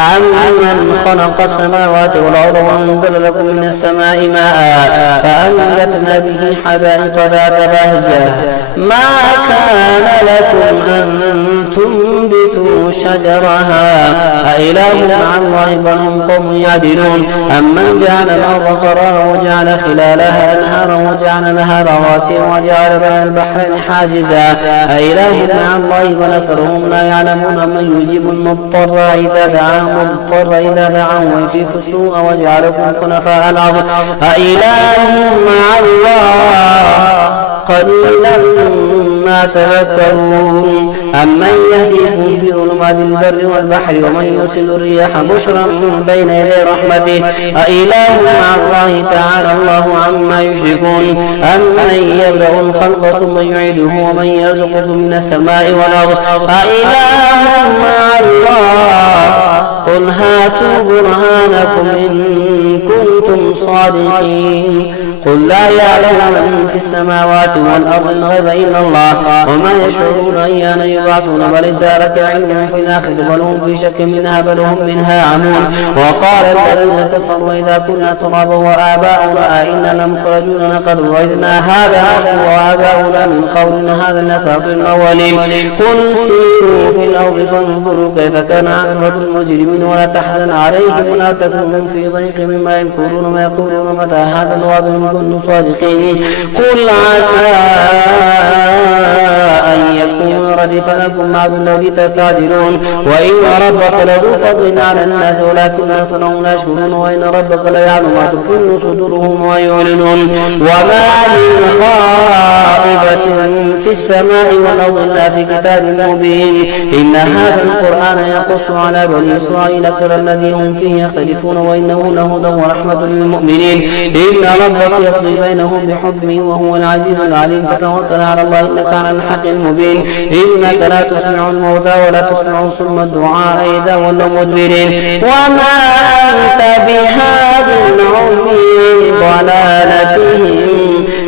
أمن خلق السماوات والأرض وأنزل لكم من السماء ماء فأنبتنا به حدائق ذات بهجة ما كان لكم أن تنبتوا شجرها أإله مع الله بل هم قوم يعدلون أمن جعل الأرض قرارا وجعل خلالها أنهارا وجعل لها رواسي وجعل بين البحرين حاجزا أإله مع الله بل أكثرهم لا يعلمون من يجيب المضطر إذا دعاه ويكشف السوء وجعلكم خلفاء الأرض أإله مع الله قليلا ما تذكرون أمن يهديكم في ظلمات البر والبحر ومن يرسل الرياح بشرا بين يدي رحمته أإله مع الله تعالى الله عما يشركون أمن يبدأ الخلق ثم يعيده ومن يرزقكم من السماء والأرض أإله مع الله قل هاتوا برهانكم إن كنتم صادقين قل لا يعلم من في السماوات والأرض الغيب إلا الله وما يشعرون أيان يبعثون بل ادارك علمهم في الآخرة بل هم في شك منها بل هم منها عمون وقال الذين كفروا إذا كنا ترابا وآباؤنا أئنا لمخرجون لقد وعدنا هذا وآباؤنا من قولنا هذا لأساطير الأولين قل سيروا في الأرض فانظروا كيف كان عاقبة المجرمين ولا تحزن عليهم ولا تكونوا في ضيق مما يمكرون ما يقولون متى هذا الوعد إن كنتم صادقين قل عسى أن يكون ردف لكم بعض الذي تستعجلون وإن ربك لذو فضل على الناس ولكن أكثرهم لا يشكرون وإن ربك ليعلم ما تكن صدورهم ويعلنون وما من غائبة في السماء والأرض إلا في كتاب مبين إن هذا القرآن يقص على بني إسرائيل أكثر الذي هم فيه يختلفون وإنه لهدى ورحمة للمؤمنين إن ربك يقضي بينهم بحكمه وهو العزيز العليم فتوكل على الله إنك على الحق المبين إنك لا تسمع الموتى ولا تسمع الصم الدعاء إذا ولوا مدبرين وما أنت بهاد العمي ضلالتهم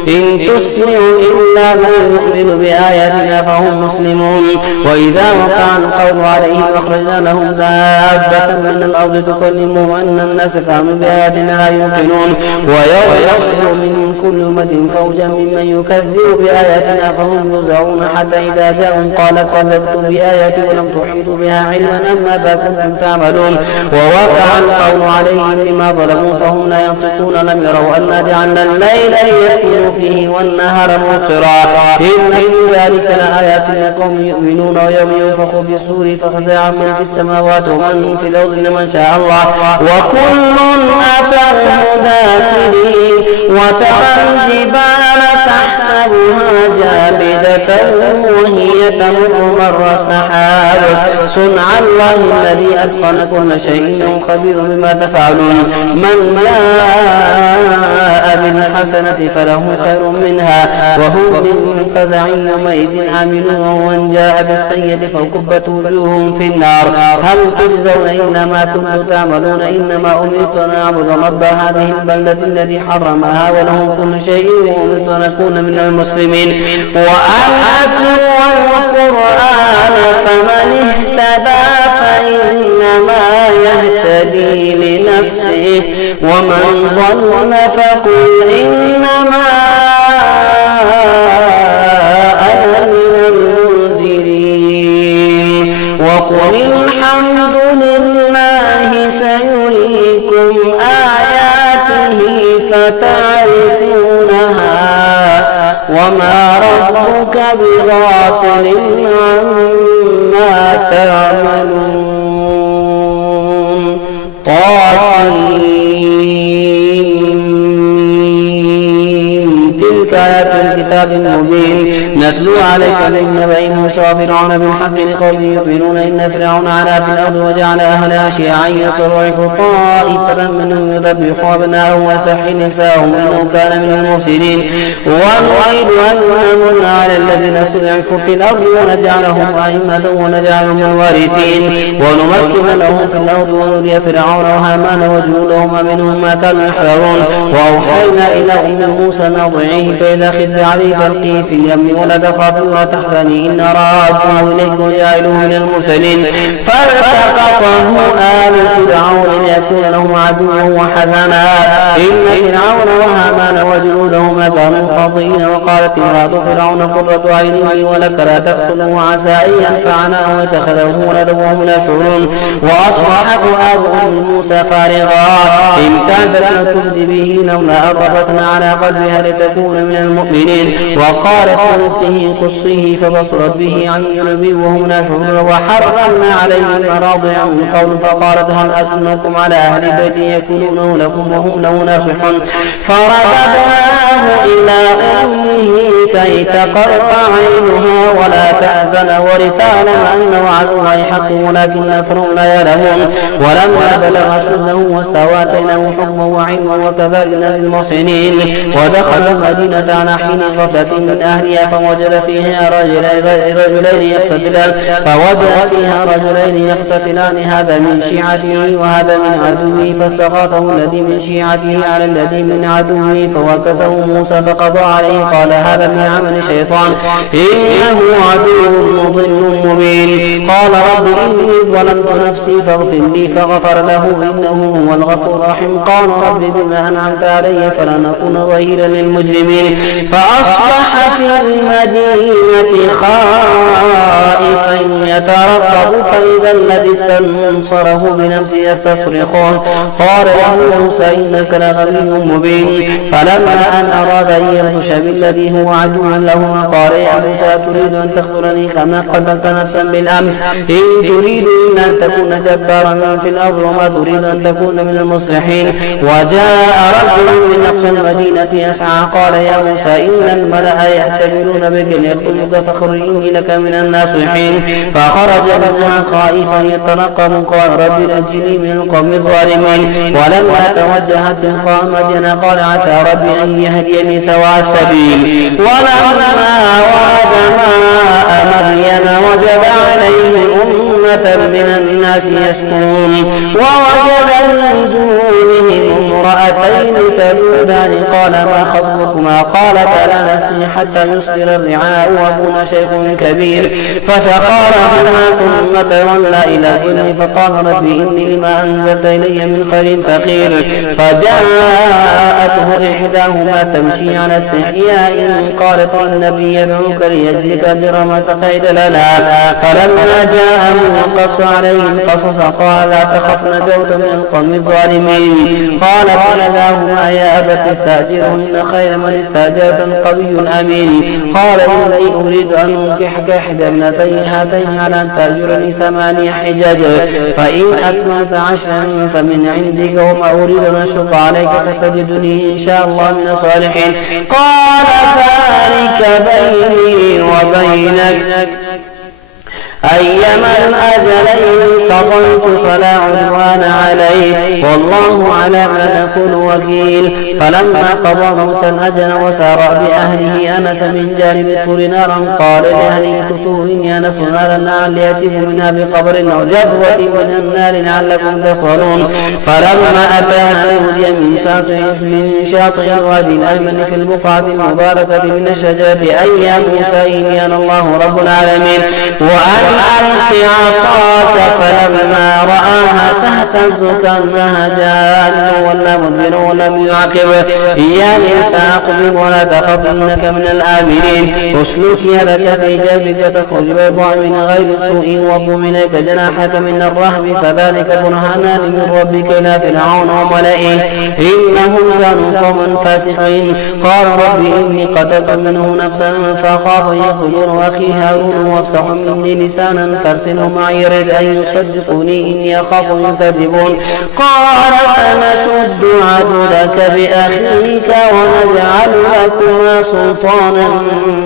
إن تسمع إلا من يؤمن بآياتنا فهم مسلمون وإذا وقع القول عليهم أخرجنا لهم دابة من الأرض تكلمهم أن الناس كانوا بآياتنا لا يوقنون ويوم يحشر من كل أمة فوجا ممن يكذب بآياتنا فهم يوزعون حتى إذا جاءوا قال كذبتم بآياتي ولم تحيطوا بها علما أما كنتم تعملون ووقع القول عليهم بما ظلموا فهم لا ينطقون لم يروا أنا جعلنا الليل ليسكنوا فيه والنهار مبصرا إن في ذلك لآيات لقوم يؤمنون ويوم ينفخ في الصور ففزع من في السماوات ومن في الأرض لمن شاء الله وكل أتوه داخلين وترى الجبال تحسبها جامدة وهي تمر مر السحاب صنع الله الذي أتقن كل شيء خبير بما تفعلون من جاء بالحسنة فله خير منها وهم من فزع يومئذ آمنون ومن جاء بالسيئة فكبت وجوههم في النار هل تجزون إلا ما كنتم تعملون إنما أمرت أن أعبد رب هذه البلدة الذي حرمها وله كل شيء وأمرت أن أكون من المسلمين وأن أتلو القرآن فمن اهتدى فإنما يهتدي لنفسه ومن ضل فقل إنما أنا من المنذرين وقل الحمد لله سيريكم آياته فتعرفونها وما ربك بغافل عما تعملون تلك آيات الكتاب المبين نتلو عليك من نبأ موسى وفرعون بالحق لقوم يؤمنون إن فرعون علا في الأرض وجعل أهلها شيعا يستضعف طائفة منهم يذبح أبناءهم ويستحيي نساءهم إنه كان من المفسدين ونريد أن نمن على الذين استضعفوا في الأرض ونجعلهم أئمة ونجعلهم الوارثين ونمكن لهم في الأرض ونري فرعون وهامان وجنودهما منهم ما كانوا يحذرون وأوحينا إلى أم موسى أن أرضعيه فإذا خفت عليه فالقيه في اليم ولا تخافي ولا تحزني إن رادوه إليك وجعلوه من المرسلين فالتقطه آل ليكون لهم عدوا وحزنا إن فرعون وهامان وجنودهما كانوا خاطئين. وقالت امرأة فرعون قرة عين لي ولك لا تقتلوه عسى أن ينفعنا أو يتخذه ولدا وهم لا يشعرون. وأصبح فؤاد أم موسى فارغا إن كانت لا تبدي به لولا أن ربطنا على قلبها لتكون من المؤمنين. وقالت لأخته قصيه فبصرت به عن جنب وهم لا يشعرون. وحرمنا عليهم مراضع من قول فقالت هل أدلكم على أهل بيت يكونونه لكم وهم له ناصحون. فرددناه إلى أمه كي تقر عينها ولا تحزن ولتعلم أن وعد الله حق ولكن أكثرهم لا يعلمون. ولما بلغ أشده واستوى آتيناه حكما وعلما وكذلك نجزي المحسنين. ودخل المدينة على حين غفلة من أهلها فوجد فيها رجلين يقتتلان هذا من شيعته وهذا من عدوه فاستغاثه الذي من شيعته على الذي من عدوه فوكزه موسى فقضى عليه قال هذا من عمل الشيطان إنه عدو مضل مبين. قال رب إني ظلمت نفسي فاغفر لي فغفر له إنه هو الغفور الرحيم. قال رب بما أنعمت علي فلن أكون ظهيرا للمجرمين. فأصبح في المدينة خائفا يترقب فإذا الذي استنصره بنفسه يستصرخه قال له موسى إنك لغوي مبين. فلما أن أراد أن يبطش بالذي هو عدو له قال يا موسى تريد أن تقتلني كما قتلت نفسا بالأمس إن تريد إلا أن تكون جبارا في الأرض وما تريد أن تكون من المصلحين. وجاء رجل من أقصى المدينة يسعى قال يا موسى إن الملأ يأتمرون بك ليقتلوك فاخرج إني لك من الناصحين. فخرج منها خائفا يترقب قال رب نجني من القوم الظالمين. ولما توجه تلقاء مدين قال عسى ربي أن يهديني سواء السبيل. ولما ورد ماء مدين وجب عليه أمة من الناس يسكنون ووجد من دونهم امرأتين تذودان قال ما خطبكما قالتا لا نسقي حتى يصدر الرعاء وأبونا شيخ كبير. فسقى لهما ثم تولى إلى الظل فقال رب إني لما أنزلت إلي من خير فقير. فجاءته إحداهما تمشي على استحياء قالت النبي يدعوك ليجزيك أجر ما سقيت لنا. فلما جاءه وقص عليه القصص قال لا تخف نجوت من القوم الظالمين. قال لهما يا أبت استأجره إن خير من استأجرت القوي أمين. قال إني أريد أن أنكحك إحدى ابنتي هاتين على أن تأجرني 8 حجج فإن أتممت 10 فمن عندك وما أريد أن أشق عليك ستجدني إن شاء الله من الصالحين. قال ذلك بيني وبينك أيما الأجلين قضيت فلا عدوان عليه والله على ما نقول وكيل. فلما قضى موسى الأجل وسار بأهله أنس من جانب الطور نارا قال لأهله كثوا إني أنس نارا لعلي آتيكم منها بخبر أو جذوة من النار لعلكم تصطلون. فلما أتاها نودي من شاطئ الوادي الأيمن في البقعة المباركة من الشجرة أي يا موسى إني أنا الله رب العالمين وأن ألق عصاك فلما رآها تهتز كأنها جان ولا مدبر ولم يعقب يا موسى أقبل ولا تخف إنك من الآمنين. اسلك يدك في جيبك تخرج بيضاء من غير سوء واضم إليك جناحك من الرهب فذلك برهانان من ربك إلى فرعون وملئه إنهم كانوا قوما فاسقين. قال رب إني قتلت منه نفسا فأخاف أن يقتلون وأخي هارون وافصح مني لسانا فارسله معي يرد أن يصدقوني إني أخاف يكذبون. قال سنشد عضدك بأخيك ونجعل لكما سلطانا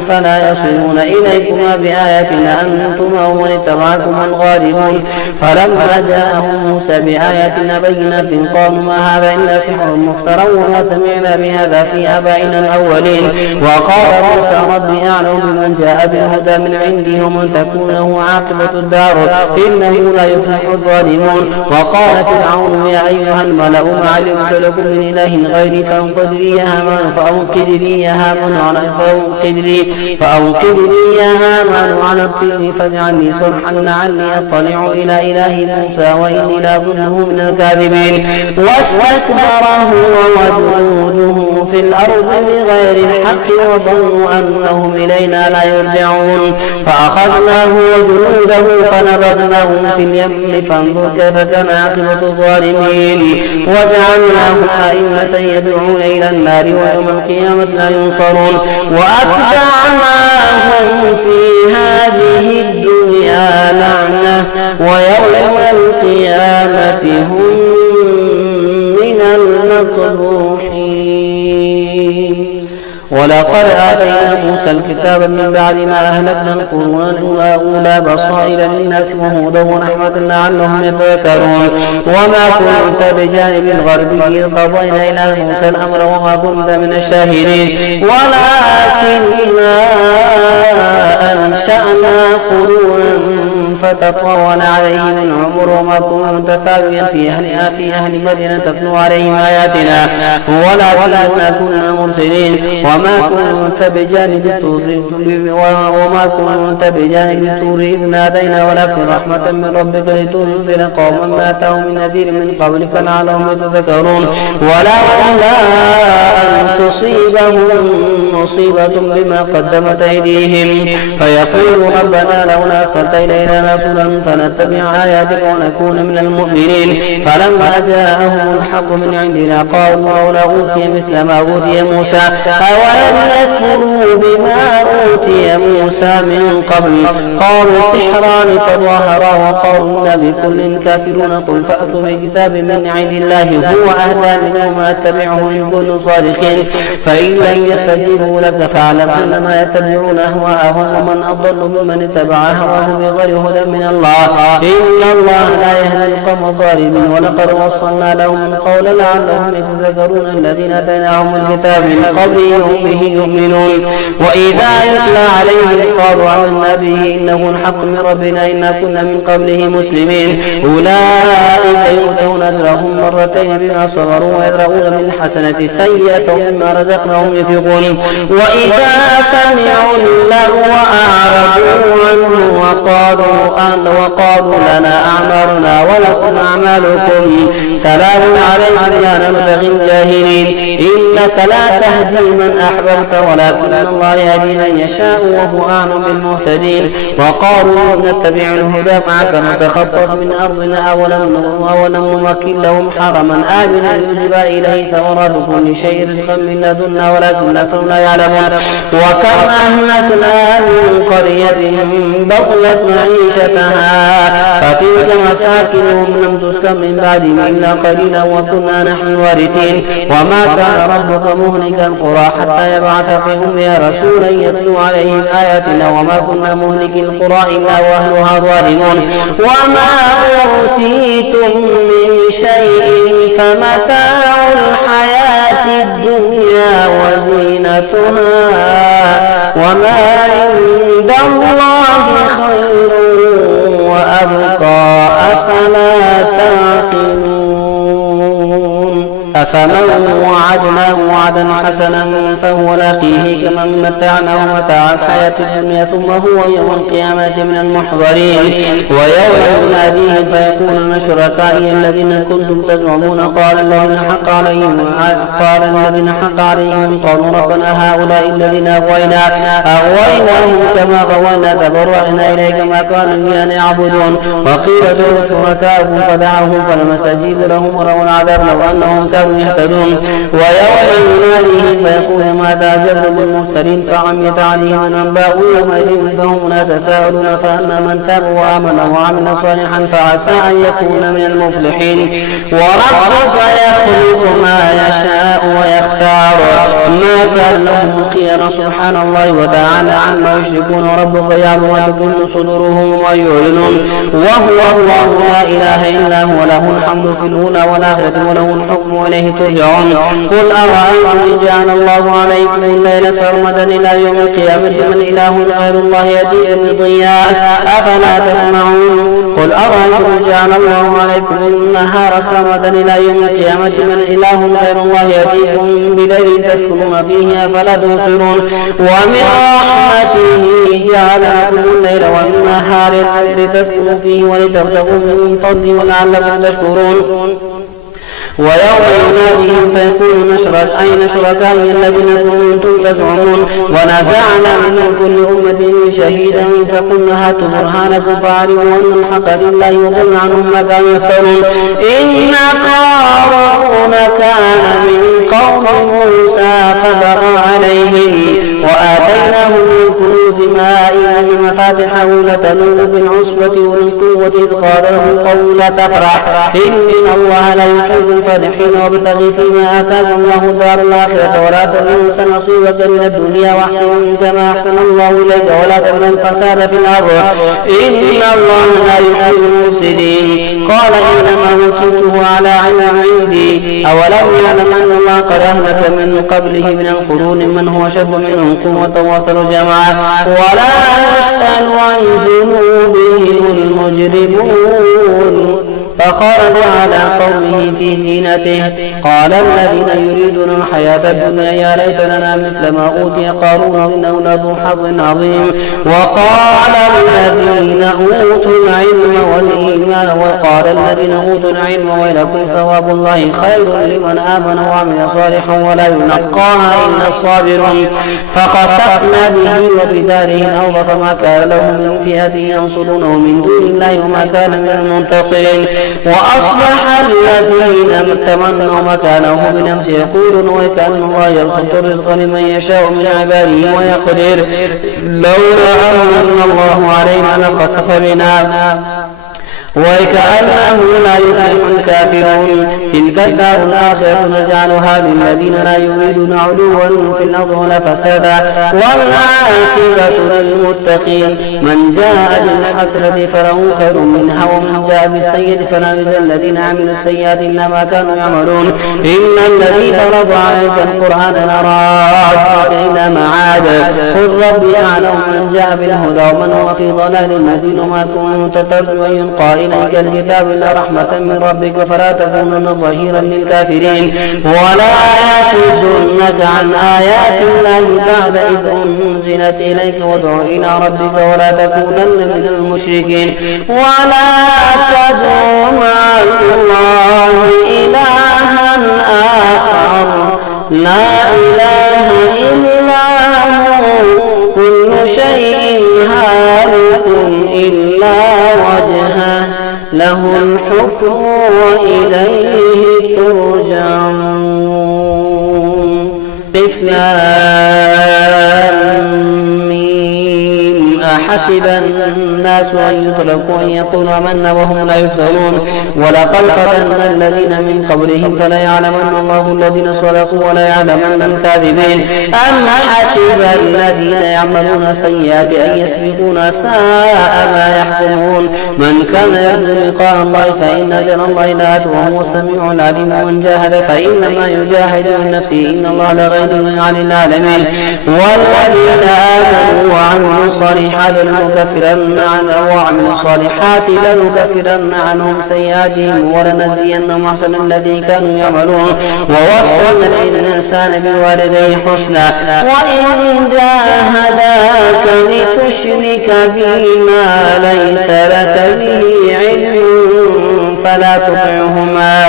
فلا يصلون إليكما بآياتنا أنتما ومن اتبعكما الغالبون. فلما جاءهم موسى بآياتنا بينات قالوا ما هذا إلا سحر مفترى وما سمعنا بهذا في آبائنا الأولين. وقال موسى ربي أعلم بمن جاء بالهدى من عندي ومن تكون له عاقبة الدار إنه لا يفلح الظالمون. وقال فرعون يا أيها الملأ ما علمت لكم من إله غيري فأوقد لي يا هامان على الطين فاجعلني صرحا لعلي أطلع إلى إله موسى وإني لأظنه من الكاذبين. واستكبر هو وجنوده في الأرض بغير الحق وظنوا أنهم إلينا لا يرجعون فأخذناه وجنوده فنبذناهم في اليم فانظر كيف كان عاقبة الظالمين. وجعلناهم أئمة يدعون إلى النار ويوم القيامة لا ينصرون. وأتبعناهم في هذه الدنيا لعنة ويوم القيامة هم من المقبوحين. ولقد آتينا موسى الكتاب من بعد ما أهلكنا القرون الأولى بصائر للناس وهدى ورحمة لعلهم يتذكرون. وما كنت بجانب الغرب إذ قضينا إلى موسى الأمر وما كنت من الشاهدين ولكننا أنشأنا قرونا فتطول عليهم العمر وما كنت ثاويا في أهل مدينة تتلو عليهم آياتنا ولكننا كنا مرسلين. وما كنت بجانب الطور إذ نادينا ولكن رحمة من ربك لتنذر قوما ما أتاهم من نذير من قبلك لعلهم يتذكرون. ولولا أن تصيبهم مصيبة بما قدمت أيديهم فيقولوا ربنا لولا أرسلت إلينا رسولا فنتبع آياتك ونكون من المؤمنين. فلما جاءهم الحق من عندنا قالوا لولا أوتي مثل ما أوتي موسى أولم يكفروا بما أوتي موسى من قبل قالوا سحران تظاهرا وقالوا بكل كافرون. قل فأتوا بكتاب من عند الله هو أهدى منهما أتبعه إن كنتم صادقين. فإن لم يستجيبوا لك فاعلم أنما يتبعون أهواءهم ومن أضل ممن اتبع هواه بغير هدى من الله إن الله لا يهدي القوم الظالمين. ولقد وصلنا لهم القول لعلهم يتذكرون الذين آتيناهم الكتاب من قبله هم به يؤمنون. وإذا يتلى عليهم قالوا آمنا به إنه الحق من ربنا إنا كنا من قبله مسلمين. أولئك يؤتون أجرهم مرتين بما صبروا ويدرؤون من الحسنة سيئة مما رزقناهم ينفقون. وإذا سمعوا اللغو أعرضوا عنه وقالوا لنا أعمالنا ولكم أعمالكم سلام عليكم لا نبتغي الجاهلين. إنك لا تهدي من أحببت ولكن الله يهدي من يشاء وهو أعلم بالمهتدين. وقالوا نتبع الهدى معك نتخطف من أرضنا أولم نمكن لهم حرما آمنا يجبى إليه ثمرات كل شيء رزقا من لدنا ولكن أكثرهم لا يعلمون. وكم أهلكنا من قرية بطلت معيشتها فتلك مساكنهم لم تسكن من بعدهم إلا قليلا وكنا نحن الوارثين. وما كان ربك مهلك القرى حتى يبعث في أمها رسولا يتلو عليهم آياتنا وما كنا مهلك القرى إلا وأهلها ظالمون. وما أوتيتم من شيء فمتاع الحياة الدنيا وزينتها وما عند الله خير وأبقى أفلا تعقلون. أفمن وعدناه وعدا حسنا فهو لاقيه كمن متعناه متاع الحياة الدنيا ثم هو يوم القيامة من المحضرين. ويوم يناديهم فيقولون شركائي الذين كنتم تزعمون قال الذين حق عليهم قالوا ربنا هؤلاء الذين أغويناهم كما غوينا تبرأنا إليك ما كانوا إيانا يعبدون. وقيل ادعوا شركاءهم فدعوهم فلم يستجيبوا لهم ورأوا العذاب لو أنهم كانوا يهتدون. ويوم يناديهم فيقول ماذا أجبتم المرسلين فعميت عليهم الأنباء يومئذ فهم لا يتساءلون. فأما من تاب وآمن وعمل صالحا فعسى أن يكون من المفلحين. وربك يخلق ما يشاء ويختار ما كان لهم الخيار سبحان الله وتعالى عما يشركون. ربك يعلم ما تكن صدورهم وما يعلنون وهو الله لا إله إلا هو له الحمد في الأولى والآخرة وله الحكم وإليه وإليه ترجعون. قل أرأيتم إن جعل الله عليكم الليل سرمدا إلى يوم القيامة من إله غير الله يأتيكم بضياء أفلا تسمعون. قل أرأيتم إن جعل الله عليكم النهار سرمدا إلى يوم القيامة من إله غير الله يأتيكم بليل تسكنون فيه أفلا تبصرون. ومن رحمته جعل لكم الليل والنهار لتسكنوا فيه ولتبتغوا من فضله ولعلكم تشكرون. ويوم يناديهم فيقول أين شركائي الذين كنتم تزعمون ونزعنا من كل أمة شهيدا فقلنا هاتوا برهانكم فعلموا أن الحق لله وضل عنهم ما كانوا يفترون. إن قارون كان من قوم موسى فبغى عليهم وآتيناه من كنوز ما إن مفاتحه لتنوء بالعصبة والقوة إذ قال له قوم لا تفرح إن الله لا يحب الفرحين وابتغ فيما آتاك الله دار الآخرة ولا تنس نصيبك من الدنيا واحسن كما أحسن الله إليك ولا تبغ الفساد في الأرض إن الله لا يحب المفسدين. قال إنما أوتيته على علم عندي أولم يعلم أن الله قد أهلك من قبله من القرون من هو شر منهم قوة وأكثر جماعة ولا يسأل عن ذنوبهم المجرمون. فخرج على قومه في زينته قال الذين يريدون الحياة الدنيا يا ليت لنا مثل ما أوتي قارون إنه لذو حظ عظيم. وقال الذين أوتوا العلم والإيمان ويلكم ثواب الله خير لمن آمن وعمل صالحا ولا يلقاها إلا الصابرون. فخسفنا به وبداره الأرض فما كان له من فئة ينصرونه من دون الله وما كان من المنتصرين. وأصبح الذين تمنوا مكانه بنفس يقولون وكأن الله يبسط الرزق لمن يشاء من عباده ويقدر لولا أن الله علينا لخسف بنا وكأنه لا يفلح الكافرون. تلك الدار الآخرة نجعلها للذين لا يريدون علوا في الأرض ولا فسادا والعاقبة للمتقين. من جاء بالحسنة فله خير منها ومن جاء بالسيئة فلا يجزى الذين عملوا السيئات إلا ما كانوا يعملون. إن الذي فرض عليك القرآن لرادك إلى معاد قل ربي أعلم من جاء بالهدى ومن هو في ضلال مبين وما كنت ترجو أن يلقى إليك الكتاب إلا رحمة من ربك فلا تكونن ظهيرا للكافرين ولا يصدنك عن آيات الله بعد إذ أنزلت إليك وادع إلى ربك ولا تكونن من المشركين. ولا تدع مع الله إلها آخر لا إله إلا هو كل شيء هالك إلا وجهه له الحكم وإليه ترجعون. أحسب الناس أن يتركوا أن يقولوا آمنا وهم لا يفتنون ولقد فتنا الذين من قبلهم فلا يعلمن الله الذين صدقوا ولا يعلمن الكاذبين. أم حسب الذين يعملون السيئات أن يسبقون ساء ما يحكمون. من كان يرجو لقاء الله فإن أجل الله لآت وهو السميع العليم. ومن جاهد فإنما يجاهد من نفسه إن الله لغني عن العالمين. والذين آمنوا وعملوا الصالحات لنكفرن عنهم سيئاتهم ولنجزينهم أحسن الذي كانوا يعملون. ووصينا الإنسان بوالديه حسنا وإن جاهداك لتشرك بما ليس لك به علم فلا تطعهما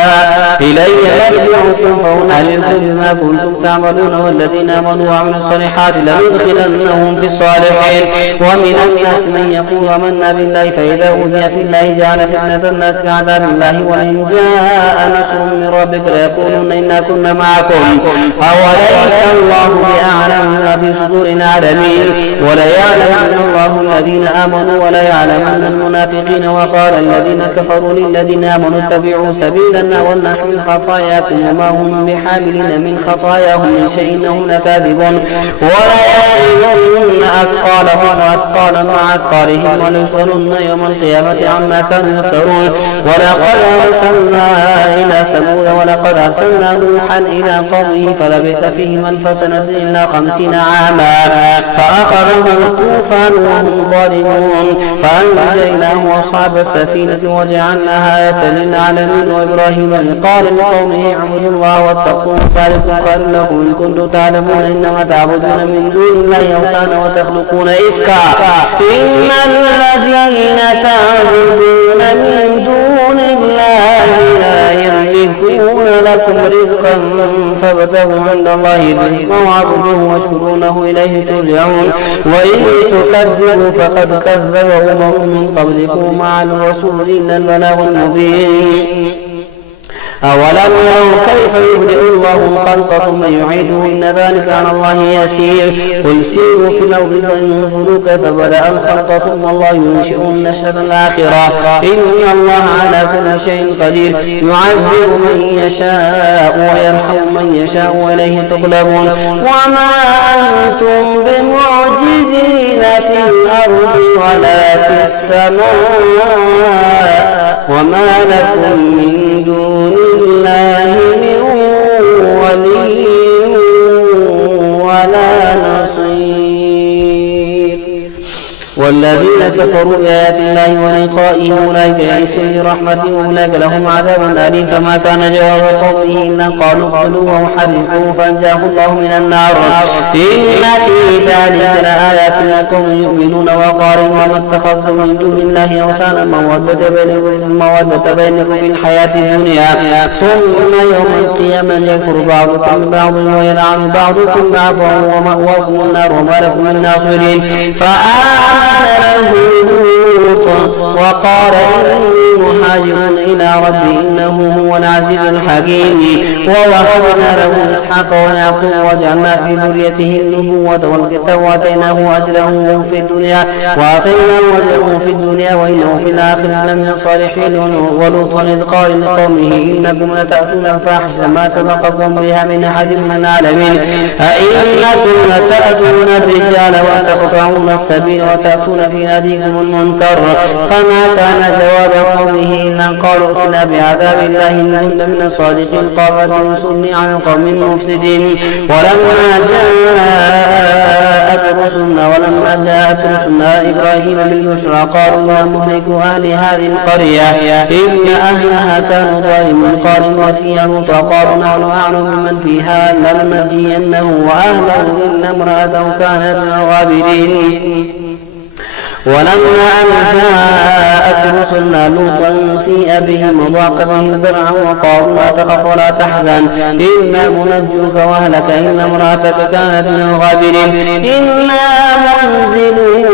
إلي مرجعكم فأنبئكم بما كنتم تعملون. والذين آمنوا وعملوا الصالحات لندخلنهم في الصالحين. ومن الناس من يقول آمنا بالله فإذا أوذي في الله جعل فتنة الناس كعذاب الله. وإن جاء نصر من ربك ليقولن إنا كنا معكم أوليس الله بأعلم ما في صدور العالمين. وليعلمن الله الذين آمنوا وليعلمن المنافقين. وقال الذين كفروا للذين الذين آمنوا اتبعوا سبيلنا ولنحمل خطاياكم وما هم بحاملين من خطاياهم من شيء إنهم لكاذبون ولا يحملن أثقالهم وأثقالا مع أثقالهم وليسألن يوم القيامة عما كانوا يفترون ولقد أرسلنا إلى ثمود ولقد أرسلنا نوحا إلى قومه فلبث فيهم ألف سنة إلا 50 عاما فأخذهم الطوفان وهم ظالمون فأنجيناه وأصحاب السفينة وجعلناها آية للعالمين وإبراهيم إذ قال لقومه اعبدوا الله واتقوه ذلكم خير لكم إن كنتم تعلمون إنما تعبدون من دون الله أوثانا وتخلقون إفكا إن الذين تعبدون من دون الله لا يملكون لكم رزقا فابتغوا عند الله الرزق واعبدوه واشكرونه إليه ترجعون وإن تكذبوا فقد كذب أمم من قبلكم مع الرسول إلا البلاغ المبين أولم يروا كيف يبدئ الله الخلق ثم يعيده إن ذلك على الله يسير قل سيروا في الأرض فانظروا كيف بدأ الخلق ثم الله ينشئ النشأة الآخرة إن الله على كل شيء قدير يعذب من يشاء ويرحم من يشاء وإليه تقلبون وما أنتم بمعجزين في الأرض ولا في السماء وما لكم من دون الله من ولي ولا نصير والذين كفروا بآيات الله ولقائه أولئك يئسوا من رحمته وأولئك لهم عذاب أليم فما كان جواب قومه إلا قالوا اقتلوه أو حرقوه فأنجاه الله من النار إن في ذلك لآيات لقوم يؤمنون وقال إنما اتخذتم من دون الله أوثانا مودة بينكم في الحياة الدنيا ثم يوم القيامة يكفر بعضكم ببعض ويلعن بعضكم بعضا ومأواكم النار وما لكم من ناصرين فآمن له لوط وقال إني مهاجر إلى ربي إنه هو العزيز الحكيم ووهبنا له إسحاق ويعقوب وجعلنا في ذريته النبوة والكتاب وآتيناه أجره في الدنيا وآتيناه أجره في الدنيا وإنه في الآخرة لمن الصالحين ولوطا إذ قال لقومه إنكم لتأتون الفاحشة ما سبقكم بها من أحد من العالمين أئنكم لتأتون الرجال وتقطعون السبيل وتأتون في ناديكم المنكر فما كان جواب قومه إلا قالوا ائتنا بعذاب الله إن كنت من الصادقين قال انصرني على القوم المفسدين ولما جاءت رسلنا إبراهيم بالبشرى قالوا إنا مهلكوا أهل هذه القرية إن أهلها كانوا ظالمين قالوا وفيها لوطا قالوا نحن أعلم بمن فيها لننجينه وأهله إلا امرأته كانت من الغابرين ولما أن جاءت رسلنا لوطا سيء بهم وضاق بهم ذرعا وقالوا لا تخف ولا تحزن إنا منجوك وأهلك إن امرأتك كانت من الغابرين إنا منزلون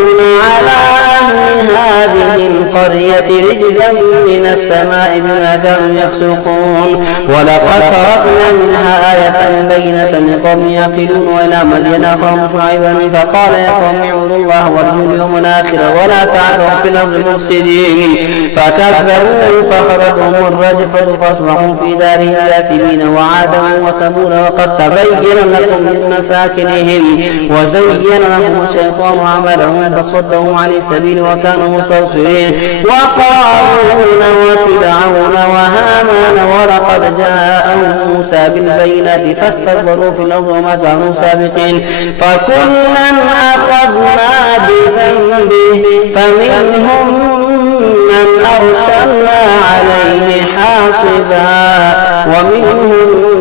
على أهل هذه القرية رجزا من السماء بما كانوا يفسقون ولقد تركنا منها آية بينة لقوم يعقلون وإلى مدين أخاهم شعيبا فقال يا قوم اعبدوا الله وارجوا اليوم الآخر ولا تعثوا في الأرض مفسدين فكذبوه فأخذتهم الرجفة فأصبحوا في دارهم جاثمين وعادا وثمود وقد تبين لكم من مساكنهم وزين لهم الشيطان عملهم فصدهم عن السبيل وكانوا مستبصرين وقارون وفرعون وهامان ولقد جاءهم موسى بالبينات فاستكبروا في الأرض وما كانوا سابقين فكلا أخذنا بذنبه فمنهم من أرسلنا عليه حاصبا ومنهم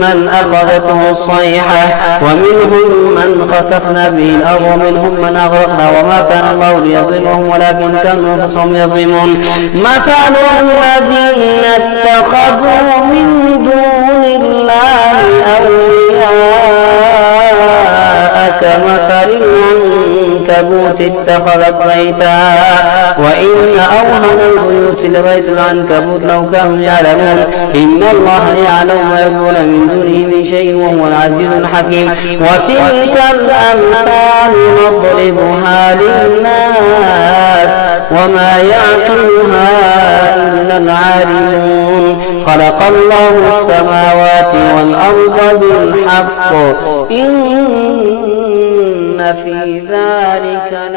من أخذته الصيحة ومنهم من خسفنا به الأرض ومنهم من أغرقنا وما كان الله ليظلمهم ولكن كانوا أنفسهم يظلمون مثل الذين اتخذوا من دون الله أولياء كمثل العنكبوت العنكبوت اتخذت بيتا وإن أوهن البيوت لبيت العنكبوت لو كانوا يعلمون إن الله يعلم ما يبغون من دونه من شيء وهو العزيز الحكيم. وتلك الأمثال نضربها للناس وما يعقلها إلا العالمون. خلق الله السماوات والأرض بالحق إن في ذلك